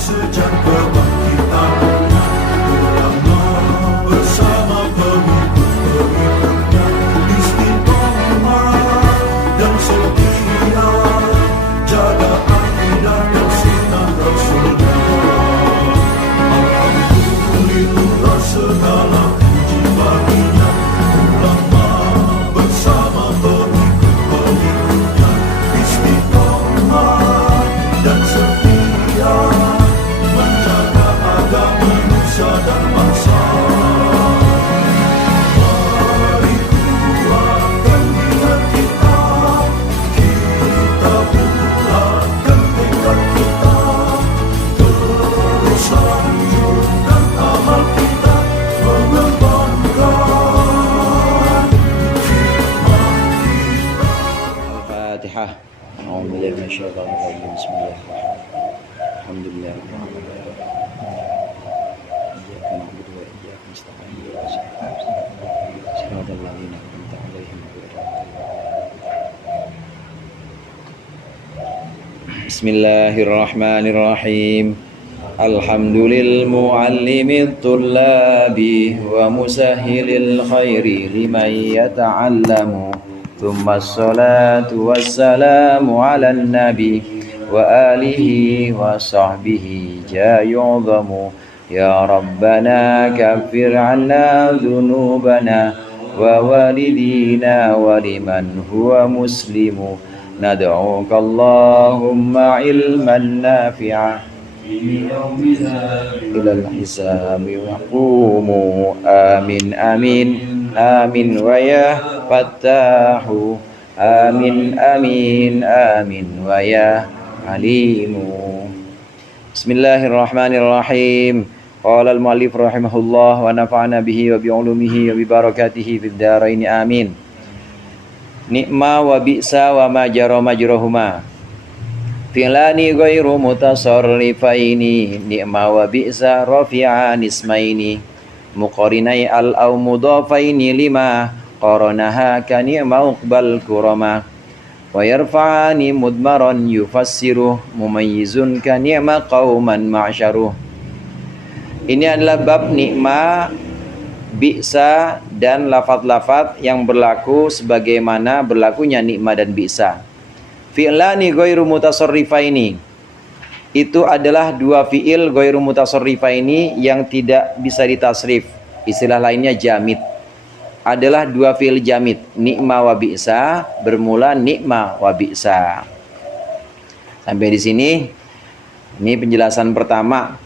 sejak kebangkitan ulama bersama pengikut-pengikutnya istiqomah dan setia jaga akidah dan sunnah Rasulnya. Alhamdulillah segala puji baginya ulama bersama pengikut-pengikutnya istiqomah dan setia menjaga agama nusa dan bangsa. Mari kuatkan niat kita, kita bulatkan tekad kita, terus lanjutkan amal kita, mengembangkan hikmah kita. Al-Fatihah. A'udzubillahi minasyaitonir rajim. Bismillahirrahmanirrahim. Alhamdulillahirabbil alamin. Iyyaka na'budu wa iyyaka nasta'in. Shiratal ladzina an'amta 'alaihim ghairil maghdubi. Bismillahirrahmanirrahim. Alhamdulil muallimit tullabi wa musahhilil khairi liman yata'allamu. Thumma assalatu wassalamu ala nabi wa alihi wa sahbihi jayu'zamu. Ya Rabbana kaffir anna dhunubana wa walidina wa liman huwa muslimu. Nad'uka Allahumma ilman nafi'ah ilal hisabi wa qumu. Amin amin amin wa ya fattahu. Amin amin amin wa ya alimu. Bismillahirrahmanirrahim. Qala al-mu'allif rahimahullah wa nafa'ana bihi wa bi'ulumihi wa bi barakatihi fid dharain amin. Ni'ma wa bi'sa wa ma jara majrahuma. Fi'lani ghairu mutasarrifaini. Ni'ma wa bi'sa rafi'an ismaini. Muqarinai al-aw mudafaini lima qaranaha ka ni'ma uqbal kurama. Wa yarfa'ani mudmaran yufassiruh mumayyizun ka ni'ma qauman ma'syaruh. Ini adalah bab ni'ma, bi'sa dan lafaz-lafaz yang berlaku sebagaimana berlakunya ni'ma dan bi'sa. Fi'lani ghairu mutasarrifaini. Itu adalah dua fi'il ghairu mutasarrifaini yang tidak bisa ditasrif. Istilah lainnya jamid. Adalah dua fi'il jamid, ni'ma wa bi'sa, bermula ni'ma wa bi'sa. Sampai di sini ini penjelasan pertama.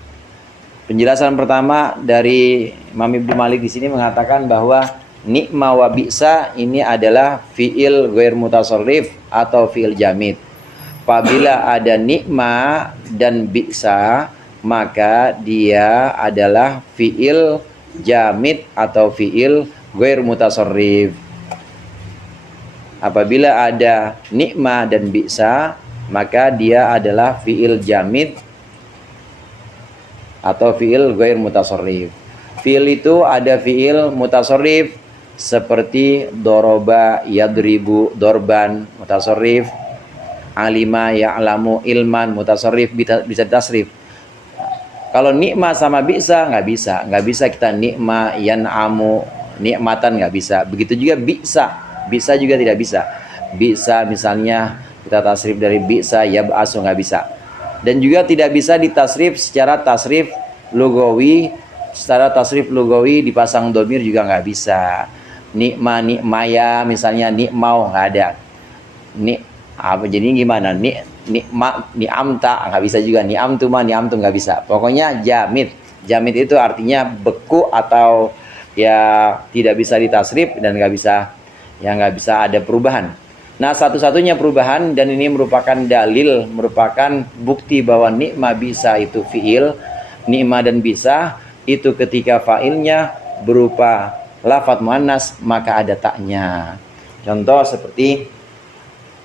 Penjelasan pertama dari Imam Ibnu Malik di sini mengatakan bahwa ni'ma wa bi'sa ini adalah fi'il ghair mutasarrif atau fi'il jamid. Apabila ada ni'ma dan bi'sa, maka dia adalah fi'il jamid atau fi'il ghair mutasarrif. Apabila ada ni'ma dan bi'sa, maka dia adalah fi'il jamid atau fi'il ghair mutasarrif. Fi'il itu ada fi'il mutasarrif seperti doroba yadribu dorban mutasarrif, alima ya'lamu ilman mutasarrif, bisa tasrif. Kalau nikma sama bi'sa nggak bisa kita nikma yan'amu nikmatan, nggak bisa. Begitu juga bi'sa juga tidak bisa. Bi'sa misalnya kita tasrif dari bi'sa yab'asu, nggak bisa. Dan juga tidak bisa ditasrif secara tasrif lugawi. Secara tasrif lugawi dipasang domir juga nggak bisa. Nikma, nikmaya misalnya, nikmau nggak ada. Jadi gimana? Nikma, ni'amta nggak bisa juga. Ni'amtuma, ni'amtum nggak bisa. Pokoknya jamid. Jamid itu artinya beku atau ya tidak bisa ditasrif dan nggak bisa ada perubahan. Nah, satu-satunya perubahan, dan ini merupakan dalil, merupakan bukti bahwa ni'ma bisa itu fi'il, ni'ma dan bisa itu ketika fa'ilnya berupa lafadz muannas maka ada taknya. Contoh seperti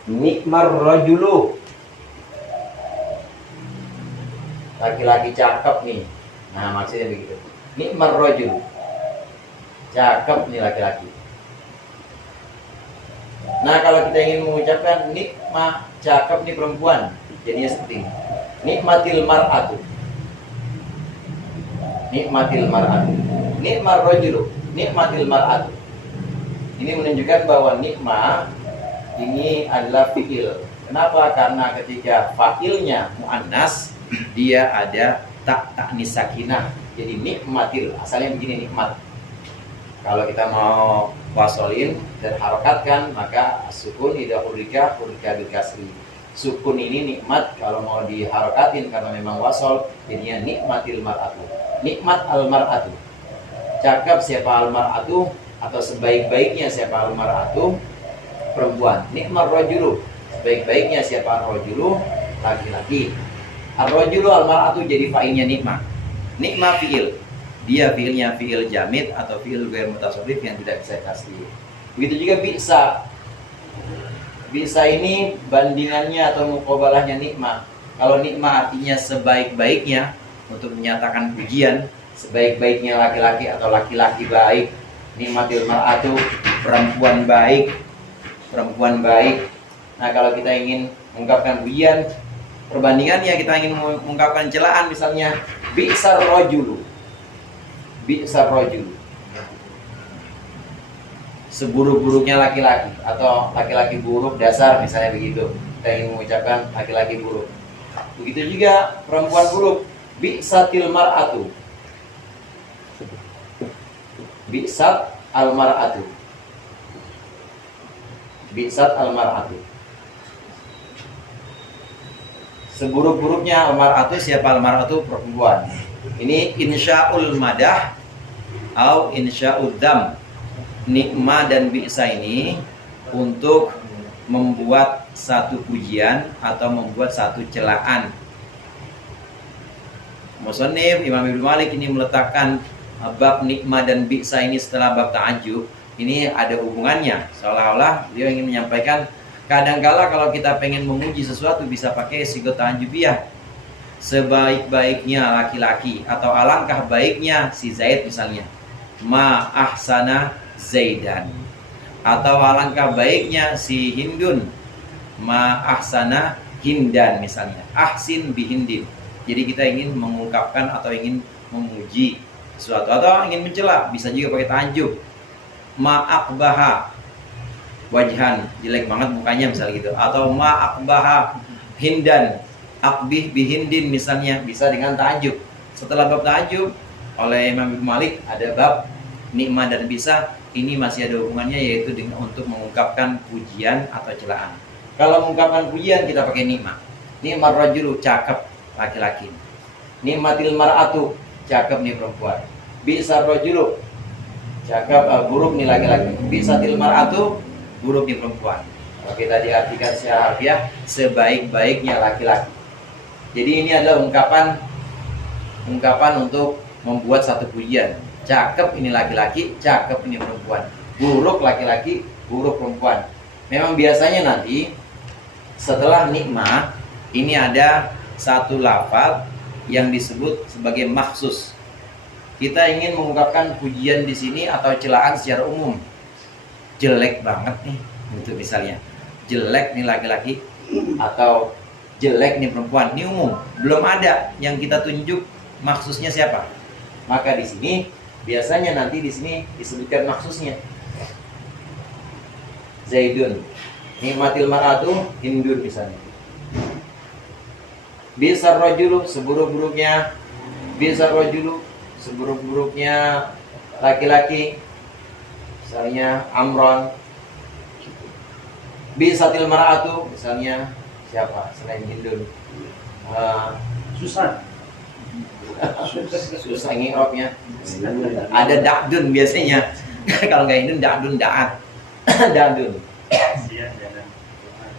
nikmar rajulu, laki-laki cakep nih. Nah, maksudnya begitu. Nikmar rajul, cakep nih laki-laki. Nah, kalau kita ingin mengucapkan nikmah, cakep nih perempuan, jadinya seperti ini. Nikmatil mar'atu, nikmatil mar'atu. Nikmar rajulu, nikmatil mar'atu. Ini menunjukkan bahwa nikma ini adalah fi'il. Kenapa? Karena ketika fa'ilnya muannas, dia ada ta'nis sakinah. Jadi nikmatil, asalnya begini, nikmat. Kalau kita mau wasolin dan harokatkan, maka sukun idza hurrika bil kasri. Sukun ini nikmat, kalau mau diharokatin karena memang wasol, jadinya nikmatil mar'atu. Nikmat al mar'atu. Cakap siapa al mar'atu, atau sebaik-baiknya siapa al mar'atu, perempuan. Nikmat rajulu, sebaik-baiknya siapa al rajulu, laki-laki. Al rajulu al mar'atu jadi fa'ilnya nikmat. Nikmat fi'il. Dia fi'ilnya fi'il jamid atau fi'il ghair mutasarrif yang tidak bisa tasdih. Begitu juga bisa. Bisa ini bandingannya atau muqabalahnya nikmah. Kalau nikmah artinya sebaik-baiknya, untuk menyatakan pujian, sebaik-baiknya laki-laki atau laki-laki baik. Nikmatil mar'atu, perempuan baik, perempuan baik. Nah, kalau kita ingin mengungkapkan pujian, perbandingannya kita ingin mengungkapkan celaan, misalnya bi'sar rajulu. Bi'sar rajulu, seburuk-buruknya laki-laki, atau laki-laki buruk dasar, misalnya begitu. Kita ingin mengucapkan laki-laki buruk. Begitu juga perempuan buruk. Bi'satil mar'atu, bi'sat al mar'atu, bi'sat al mar'atu. Seburuk-buruknya al mar'atu, siapa al mar'atu? Perempuan. Ini insya'ul madah atau insya'ud dam. Nikmah dan bi'sa ini untuk membuat satu pujian atau membuat satu celaan. Musannif Imam Ibnu Malik ini meletakkan bab nikmah dan bi'sa ini setelah bab ta'ajjub. Ini ada hubungannya, seolah-olah dia ingin menyampaikan kadangkala kalau kita pengen memuji sesuatu bisa pakai sigot ta'ajjubiyah. Sebaik-baiknya laki-laki, atau alangkah baiknya si Zaid misalnya, ma ahsana Zaidan, atau alangkah baiknya si Hindun, ma ahsana Hindan misalnya, ahsin bihindin. Jadi kita ingin mengungkapkan atau ingin memuji sesuatu atau ingin mencela, bisa juga pakai ta'ajjub. Ma aqbaha wajhan, jelek banget mukanya misalnya gitu, atau ma aqbaha Hindan, akbih bihindin misalnya, bisa dengan ta'ajjub. Setelah bab ta'ajjub oleh Imam Ibnu Malik ada bab nikmah dan bisa. Ini masih ada hubungannya, yaitu dengan untuk mengungkapkan pujian atau celaan. Kalau mengungkapkan pujian kita pakai nikmah. Nikmar rajulu, cakep laki-laki. Nikmatil mar'atu, cakep nih perempuan. Bisa rajulu, cakep, buruk nih laki-laki. Bisatil mar'atu, buruk nih perempuan. Kalau kita diartikan secara harfiah, sebaik-baiknya laki-laki. Jadi ini adalah ungkapan untuk membuat satu pujian. Cakep ini laki-laki, cakep ini perempuan. Buruk laki-laki, buruk perempuan. Memang biasanya nanti setelah nikmah ini ada satu lafaz yang disebut sebagai maksus. Kita ingin mengungkapkan pujian di sini atau celaan secara umum. Jelek banget nih, itu misalnya. Jelek nih laki-laki atau jelek nih perempuan. Ini umum, belum ada yang kita tunjuk maksusnya siapa. Maka di sini biasanya nanti di sini disebutkan maksusnya. Zaidun, nikmatil mar'atu Hindun misalnya. Bisa rajulu, seburuk-buruknya. Bisa rajulu, seburuk-buruknya laki-laki, misalnya Amron. Bisatil mar'atu, misalnya siapa selain Hindun? Susah. Susah ngirobnya. Ada da'dun biasanya. Kalau nggak Hindun, da'dun, da'at. Da'dun.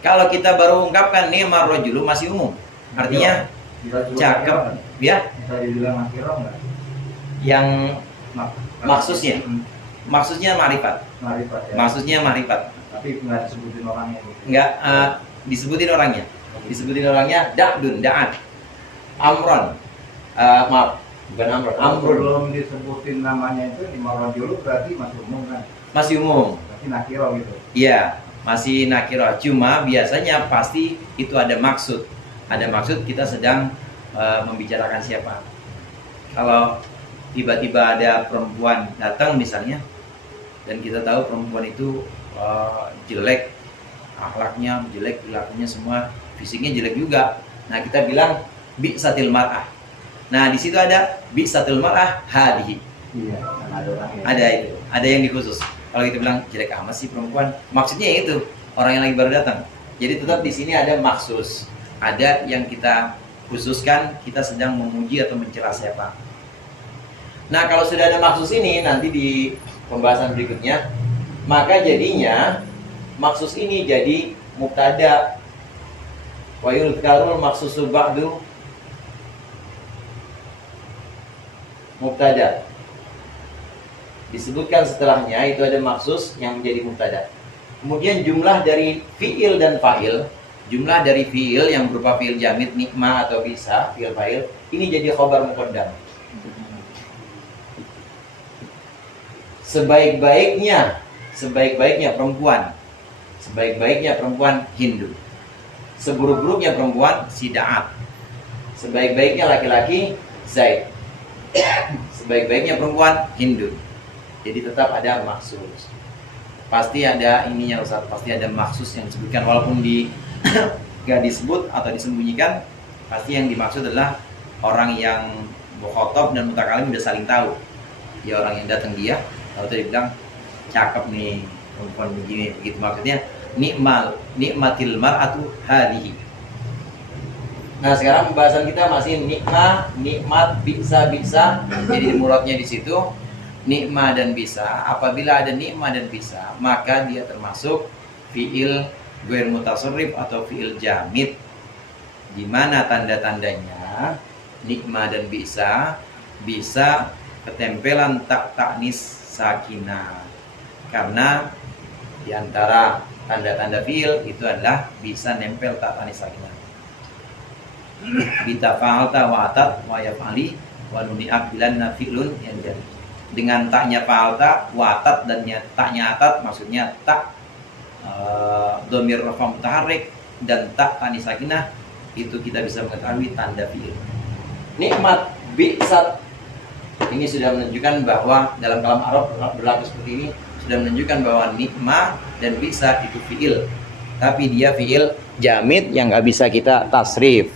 Kalau kita baru ungkapkan ni'mar rajulu masih umum. Artinya cakep, ya. Bisa dibilang nakiro nggak? Yang maksudnya, maksudnya ma'rifat. Marifat ya. Maksudnya ma'rifat. Tapi nggak disebutin orangnya gitu. Enggak disebutin orangnya. Disebutin orangnya da'dun, da'at. Amron. Maaf, bukan Amron. Amrun. Belum disebutin namanya itu lima rajulu berarti masih umum kan? Masih umum. Berarti nakiro gitu. Iya, masih nakiro. Cuma biasanya pasti itu ada maksud. Ada maksud kita sedang membicarakan siapa. Kalau tiba-tiba ada perempuan datang misalnya, dan kita tahu perempuan itu jelek, akhlaknya jelek, perilakunya semua, fisiknya jelek juga. Nah, kita bilang bi'satil mar'ah. Nah, di situ ada bi'satil mar'ah hadihi. Iya, kan ada orang yang Ada itu, ada yang dikhusus. Kalau kita bilang jelek amat sih perempuan, maksudnya itu orang yang lagi baru datang. Jadi tetap di sini ada maksus, ada yang kita khususkan, kita sedang memuji atau mencela siapa. Nah, kalau sudah ada maksus ini, nanti di pembahasan berikutnya, maka jadinya maksus ini jadi mubtada. Wa yudhkarul maksusu ba'du mubtada. Disebutkan setelahnya itu ada maksus yang menjadi mubtada. Kemudian jumlah dari fiil dan fa'il, jumlah dari fiil yang berupa fiil jamid, nikma atau bisa, fiil fa'il, ini jadi khabar muqaddam. Sebaik-baiknya perempuan, sebaik-baiknya perempuan Hindu, seburuk-buruknya perempuan Sidaat, sebaik-baiknya laki-laki Zaid, sebaik-baiknya perempuan Hindu. Jadi tetap ada maksus. Pasti ada ininya Ustaz, pasti ada maksus yang disebutkan, walaupun gak disebut atau disembunyikan, pasti yang dimaksud adalah orang yang mukhatab dan mutakalim udah saling tahu. Ya, orang yang datang dia kalau tadi bilang cakep nih perempuan begini, begitu maksudnya nikmatil mar'atu hadihi. Nah, sekarang pembahasan kita masih nikmat, bisa. Jadi muradnya di situ nikma dan bisa. Apabila ada nikma dan bisa, maka dia termasuk fiil ghair mutasarrif atau fiil jamid. Di mana tanda-tandanya nikma dan bisa ketempelan tak taknis sakinah. Karena di antara tanda-tanda fiil itu adalah bisa nempel tak taknis sakinah. Bita fa'alta wa atat wa yaf'ali wa nuni'ab bilanna fi'lun yang jadi. Dengan taknya fa'alta wa atat dan taknya atat, maksudnya tak dhamir rafa mutaharrik dan tak taknis sakinah, itu kita bisa mengetahui tanda fiil. Nikmat bi'sat ini sudah menunjukkan bahwa dalam kalam Arab berlaku seperti ini, sudah menunjukkan bahwa nikma dan bisa itu fiil, tapi dia fiil jamid yang nggak bisa kita tasrif.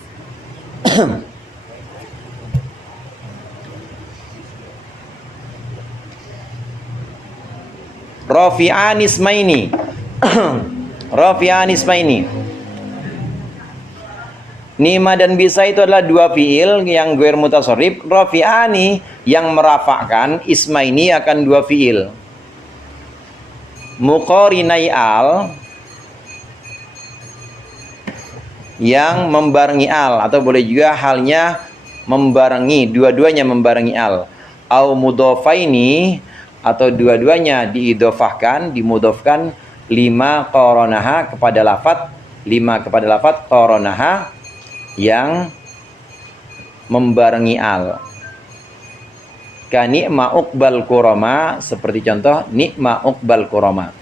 Rafi'an ismaini Rafi'an ismaini. Nima dan bisa itu adalah dua fiil yang ghair mutasarrif. Rafi'ani yang merafakkan, ismaini akan dua fiil. Muqarinai al yang membarengi al, atau boleh juga halnya membarengi, dua-duanya membarengi al. Au mudhofaini, atau dua-duanya diidhofahkan, dimudhofkan, lima qoronaha kepada lafadz qoronaha yang membarengi al. Ka ni'ma uqbal kurama, seperti contoh ni'ma uqbal kurama.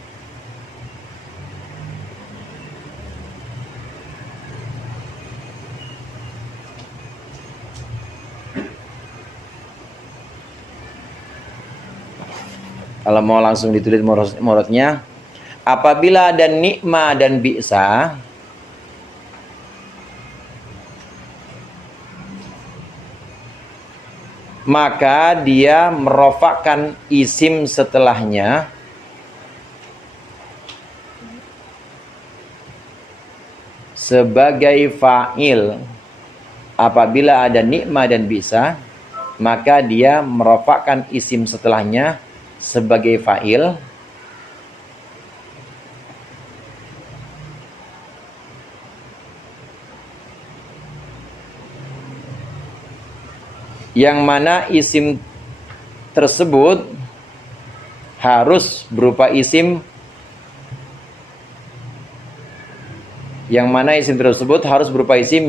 Kalau mau langsung ditulis muradnya, apabila ada nikma dan bi'sa, maka dia merofakkan isim setelahnya sebagai fa'il. Apabila ada nikma dan bisa, maka dia merofakkan isim setelahnya sebagai fa'il. Yang mana isim tersebut harus berupa isim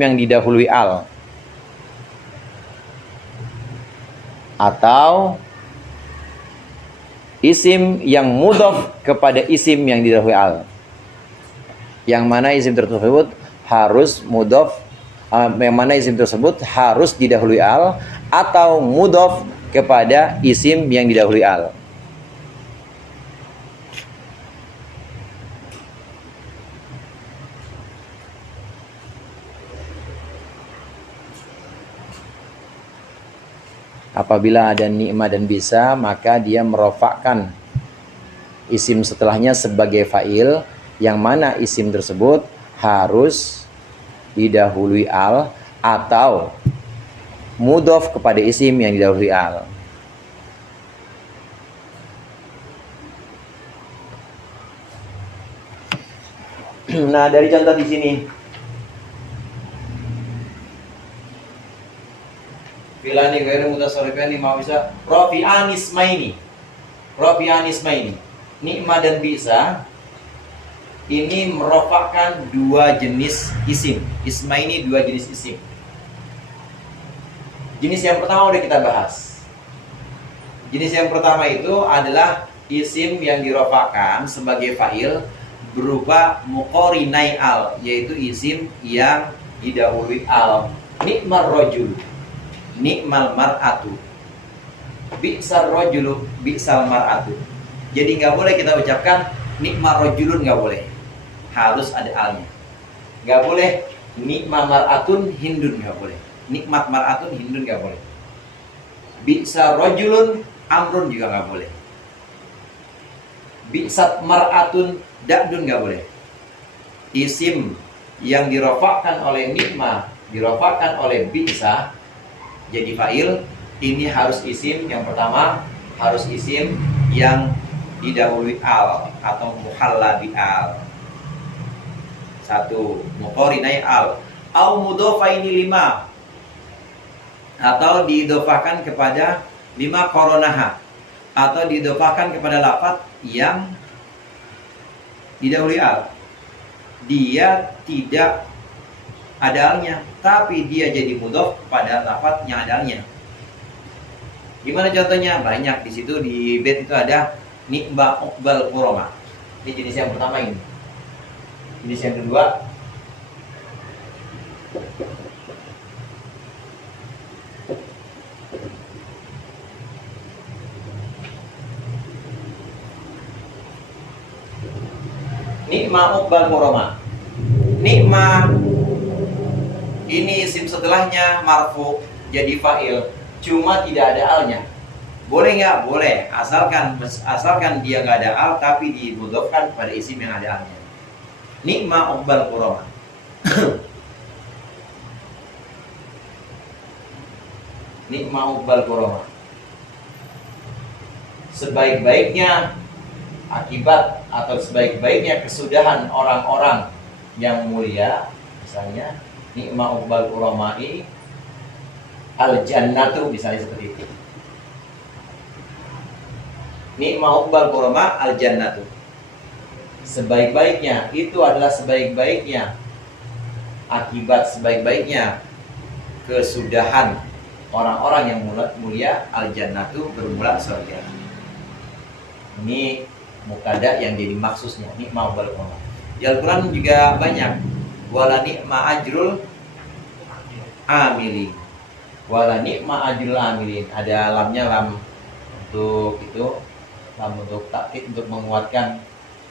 yang didahului al, atau isim yang mudhof kepada isim yang didahului al. Yang mana isim tersebut harus mudhof, yang mana isim tersebut harus didahului al, atau mudhof kepada isim yang didahului al. Apabila ada ni'mah dan bisa, maka dia merofakkan isim setelahnya sebagai fa'il, yang mana isim tersebut harus didahului al atau mudhof kepada isim yang didahului al. Nah, dari contoh di sini, filani ghairu mutasarrifani ma bisa rafi'an ismaini. Rafi'an ismaini. Ni'mah dan bisa ini merofakkan dua jenis isim. Ismaini, dua jenis isim. Jenis yang pertama udah kita bahas. Jenis yang pertama itu adalah isim yang dirofakkan sebagai fa'il berupa muqorinai al, yaitu isim yang didahului al. Ni'mar rajul, ni'mal mar'atu, bi'sar rajulu, bi'sal mar'atu. Jadi nggak boleh kita ucapkan ni'mar rajulun, nggak boleh, harus ada alnya. Nggak boleh ni'ma mar'atun hindun, nggak boleh. Nikmat mar'atun hindun nggak boleh. Bi'sar rajulun amrun juga nggak boleh. Bi'sat mar'atun da'dun nggak boleh. Isim yang dirofakkan oleh nikmah, dirofakkan oleh bi'sa jadi fa'il, ini harus isim yang pertama, harus isim yang didahului al atau muhalla bi al. Satu, muqorinai al. Au mudhofaini lima, atau diidhofahkan kepada lima koronaha, atau diidhofahkan kepada lafaz yang didahului al. Dia tidak ada alnya, tapi dia jadi mudhof kepada lafaz yang ada alnya. Gimana contohnya? Banyak di situ, di bait itu ada ni'ma uqbal qurama. Ini jenis yang pertama ini. Jenis yang kedua, ni'ma uqbal qurama. Ni'ma ini isim setelahnya marfu jadi fa'il, cuma tidak ada alnya. Boleh nggak? Boleh, asalkan dia nggak ada al tapi dimudhofkan pada isim yang ada alnya. Ni'ma uqbal qurama. Ni'ma uqbal qurama. Sebaik-baiknya akibat atau sebaik-baiknya kesudahan orang-orang yang mulia, misalnya ni'ma uqbal qurama'i al jannatu, misalnya seperti itu. Ni'ma uqbal qurama al jannatu. Sebaik-baiknya itu adalah sebaik-baiknya akibat sebaik-baiknya kesudahan orang-orang yang mulia, al jannatu bermula surga. Ini mubtada yang jadi maksusnya, ni'ma uqbal qurama. Di Al-Quran juga banyak. Wala ni'ma ajrul amilin. Wala ni'ma ajrul amilin. Ada lamnya, lam untuk itu, lam untuk takkid, untuk menguatkan,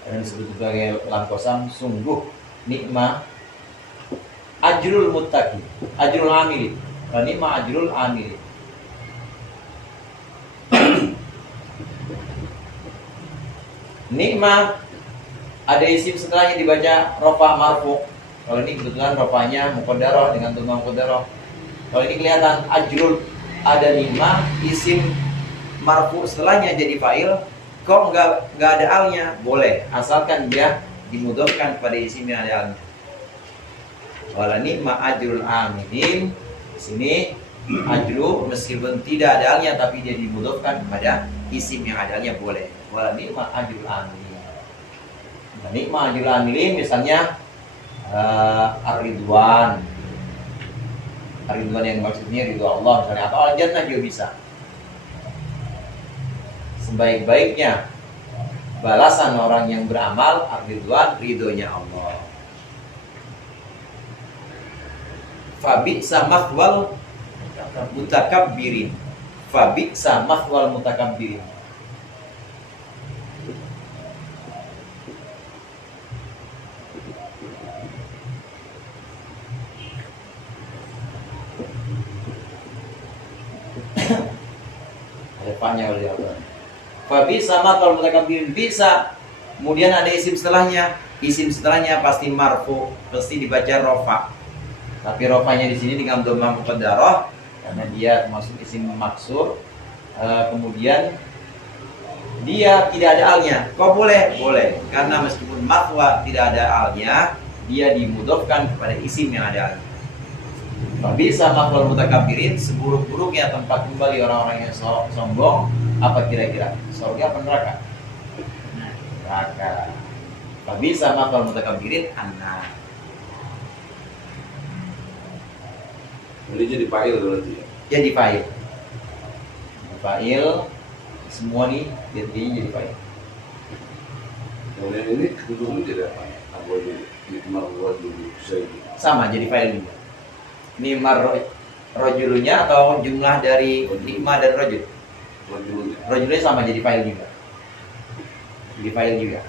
dan disebut sebagai lam kosam. Sungguh ni'ma ajrul muttaqi, ajrul amilin. Wala ni'ma ajrul amilin. Ni'ma ada isim setelahnya dibaca rofa marfu. Kalau ini kebetulan rofanya muqaddarah dengan dhamma muqaddarah. Kalau ini kelihatan ajrul, ada ni'mah, isim marfu setelahnya jadi fa'il, kok nggak ada alnya? Boleh, asalkan dia dimudhofkan pada isim yang ada alnya. Wala ni'ma ajrul amilin. Di sini ajru meskipun tidak ada alnya tapi dia dimudhofkan kepada isim yang ada alnya, boleh. Wala ni'ma ajrul amilin. Ni'ma ajrul amilin misalnya ar-ridwan. Ar-ridwan yang maksudnya ridho Allah misalnya, atau al-jannah juga bisa. Sebaik-baiknya balasan orang yang beramal, ar-ridwan, ridhonya Allah. Fabi'sa mathwal mutakabbirin. Fabi'sa mathwal mutakabbirin. Ada paknya oleh Allah. Fabi'sa mathwal mutakabbirin. Bisa. Kemudian ada isim setelahnya. Isim setelahnya pasti marfu, pasti dibaca rofa. Tapi rofanya di sini dengan dhammah muqaddarah karena dia masuk isim maksur. Kemudian dia tidak ada alnya. Kok boleh? Boleh. Karena meskipun mathwa tidak ada alnya, dia dimudhofkan kepada isim yang ada alnya. Bisa mathwal mutakabbirin, seburuk-buruknya tempat kembali orang-orang yang sombong, apa kira-kira? Surga apa neraka? Neraka. Bisa mathwal mutakabbirin annar. Ini jadi file berarti ya? Jadi file. File semua nih jadi file. Kemudian ini dulu jadi apa? Apa dulu saya ini. Sama jadi file juga. Ini rojulunya atau jumlah dari nikmah dan rojul? Dulunya. Rojulnya sama jadi file juga. Jadi file juga.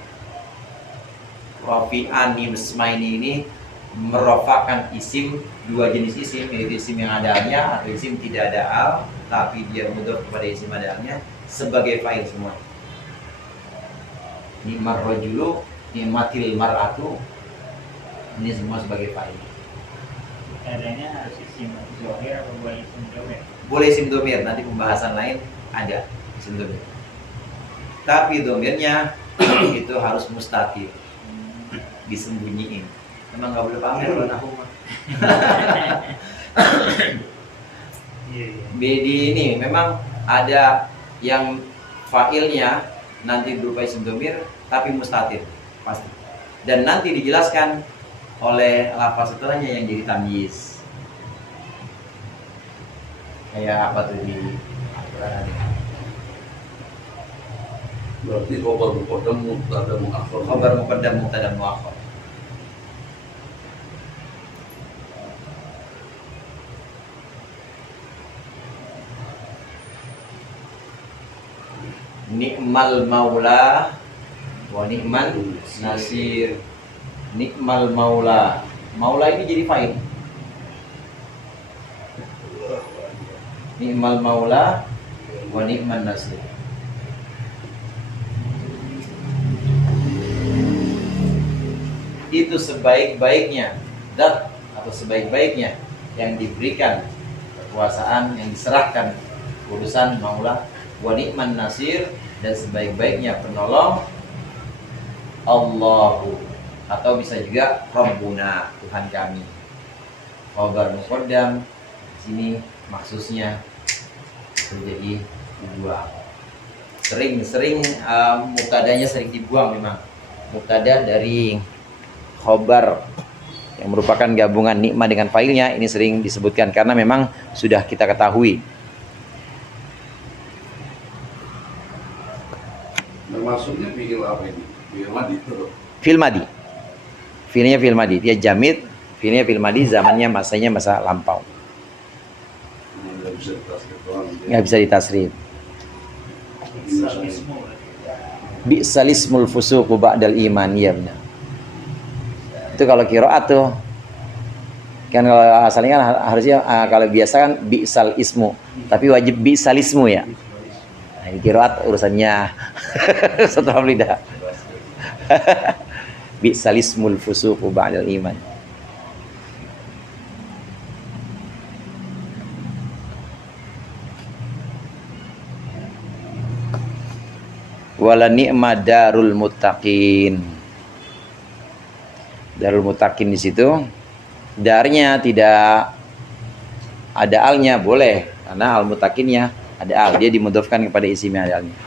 Rafi'ani Mismaini ini merofakan isim, dua jenis isim, yaitu isim yang ada alnya atau isim tidak ada al, tapi dia mudhof kepada isim ada alnya sebagai file semua. Ni'mar rajulu, ni'matil mar'atu, ini semua sebagai file. Adanya harus isim zohir atau boleh isim domir? Boleh isim domir, nanti pembahasan lain ada isim domir. Tapi domirnya itu harus mustatir, disembunyiin. Emang nggak boleh pamer kalau aku mah. Di ini memang ada yang fa'ilnya nanti berupa isim domir tapi mustatir pasti. Dan nanti dijelaskan oleh lafaz setelahnya yang jadi tamyiz. Kayak apa tuh di Al-Qur'an ada. Berarti khabar muqaddam mubtada muakhkhar. Khabar muqaddam mubtada muakhkhar. Ni'mal maula wa ni'man nasir. Ni'mal maula. Maula ini jadi fa'il. Ni'mal maula wa ni'man nasir. Itu sebaik-baiknya zat atau sebaik-baiknya yang diberikan kekuasaan, yang diserahkan urusan maula, wa ni'man nasir, dan sebaik-baiknya penolong Allahu, atau bisa juga Rabbuna, Tuhan kami. Khabar muqaddam di sini maksudnya menjadi dibuang. Sering mubtadanya sering dibuang memang. Mubtada dari khabar yang merupakan gabungan nikmah dengan failnya ini sering disebutkan karena memang sudah kita ketahui. Maksudnya fi'il apa ini? Fi'il madi terus. Fil madi. Filnya fil madi. Dia jamid. Filnya fil madi, zamannya masanya masa lampau. Nggak bisa ditasrif doang. Nggak bisa ditasrif. Bi'salismul fusuqu ba'dal iman, ya benar. Itu kalau qiraat tuh. Kan kalau asalnya kan harusnya kalau biasa kan bi'sal ismu, tapi wajib bi'salismu ya. Nah, ini qiraat urusannya setelah lidah. Bi'salismul fusuqu ba'dal iman. Wala ni'ma darul muttaqin. Darul muttaqin di situ darnya tidak ada alnya, boleh karena al muttaqinnya ada al, dia dimudhofkan kepada isim yang ada alnya.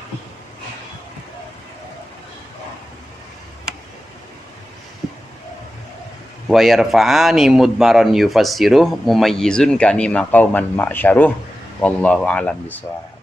Wa yarfa'ani mudmaran yufassiruh mumayyizun kani maqauman ma'syaruh wallahu a'lam bishawab.